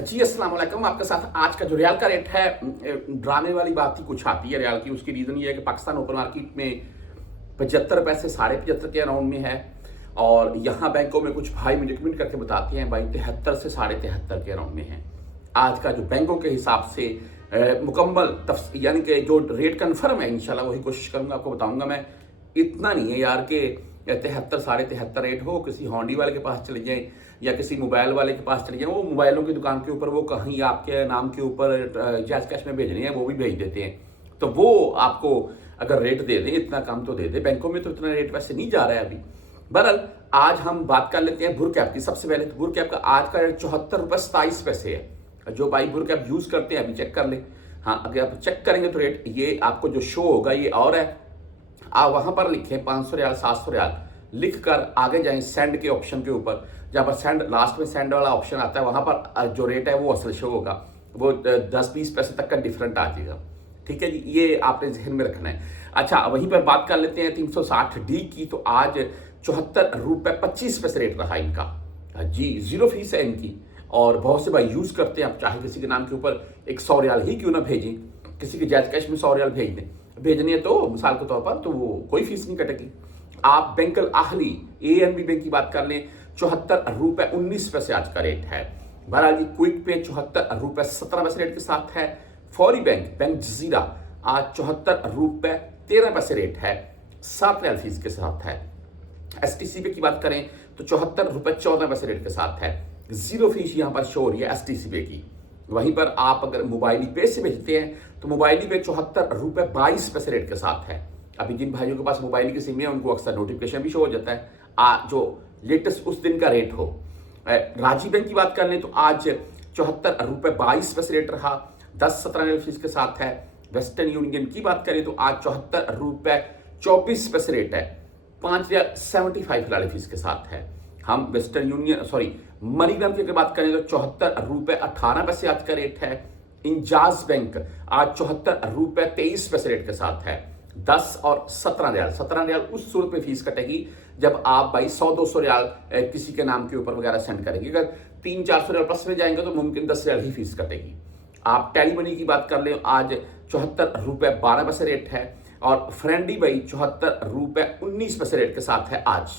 जी अस्सलाम वालेकुम। आपके साथ आज का जो रियाल का रेट है, ड्रामे वाली बात ही कुछ आती है रियाल की। उसकी रीज़न ये है कि पाकिस्तान ओपन मार्केट में 75 से 75.5 के अराउंड में है, और यहाँ बैंकों में कुछ भाई मुझे कमेंट करके बताते हैं भाई 73 से 73.5 के अराउंड में है। आज का जो बैंकों के हिसाब से मुकम्मल यानी कि जो रेट कन्फर्म है, इंशाल्लाह वही कोशिश करूँगा आपको बताऊँगा मैं। इतना नहीं है यार कि 73 73.5 रेट हो, किसी होंडी वाले के पास चले जाएं या किसी मोबाइल वाले के पास चले जाएं, वो मोबाइलों की दुकान के ऊपर वो कहीं आपके नाम के ऊपर जैज़ कैश में भेजने हैं, वो भी भेज देते हैं। तो वो आपको अगर रेट दे दें, इतना कम तो दे दे। बैंकों में तो इतना रेट वैसे नहीं जा रहा है अभी। बहरहाल आज हम बात कर लेते हैं बुर कैप की। सबसे पहले तो बुर कैप का आज का रेट 74 रुपये 27 पैसे है। जो भाई बुर कैप यूज़ करते हैं अभी चेक कर लें। हाँ, अगर आप चेक करेंगे तो रेट ये आपको जो शो होगा ये और है। आप वहां पर लिखें 500 रियाल 700 रियाल, लिख कर आगे जाएं सेंड के ऑप्शन के ऊपर। जहाँ पर सेंड लास्ट में सेंड वाला ऑप्शन आता है, वहां पर जो रेट है वो असल शो होगा। वो 10-20 पैसे तक का डिफरेंट आ जाएगा। ठीक है जी, ये आपने जहन में रखना है। अच्छा, वहीं पर बात कर लेते हैं 360D की। तो आज 74 रुपये 25 पैसे रेट रहा इनका। जी, 0 फीस है इनकी। और बहुत से भाई यूज करते हैं। आप चाहे किसी के नाम के ऊपर 100 रियाल ही क्यों ना भेजें, किसी के जायज कैश में 100 रियाल भेज दें, भेजनी है तो मिसाल के तौर पर, तो वो कोई फीस नहीं कटेगी। आप bank Al Ahli ANB bank की बात कर लें, 74 रुपये 19 पैसे आज का रेट है। बहरहाल जी, क्विक पे 74 रुपये 17 पैसे रेट के साथ है। फौरी बैंक बैंक जजीरा आज 74 रुपये 13 पैसे रेट है, 7 रियाल फीस के साथ है। STC पे की बात करें तो 74 रुपये 14 पैसे रेट के साथ है। 0 फीस यहाँ पर शो हो रही है STC पे की। वहीं पर आप अगर मोबाइल पे से भेजते हैं तो मोबाइल पे 74 रुपये 22 पैसे रेट के साथ है। अभी जिन भाइयों के पास मोबाइल की सिम है उनको अक्सर नोटिफिकेशन भी शो हो जाता है जो लेटेस्ट उस दिन का रेट हो। राजी बैंक की बात कर लें तो आज 74 रुपये 22 पैसे रेट रहा, 10-17 फीस के साथ है। वेस्टर्न यूनियन की बात करें तो आज 74 रुपये 24 पैसे रेट है, 5.75 फीस के साथ है। हम वेस्टर्न यूनियन मनीग्राम की अगर बात करें तो 74 रुपये 18 पैसे आज का रेट है। इंजाज बैंक आज 74 रुपये 23 पैसे रेट के साथ है। 10 और 17 रियाल उस सूरत में फीस कटेगी जब आप भाई 100-200 रियाल किसी के नाम के ऊपर वगैरह सेंड करेंगे। अगर 300-400 रियाल प्लस में जाएंगे तो मुमकिन 10 रियाल ही फीस कटेगी। आप टेली मनी की बात कर लें, आज 74 रुपये 12 पैसे रेट है। और फ्रेंडी भाई 74 रुपये 19 पैसे रेट के साथ है आज।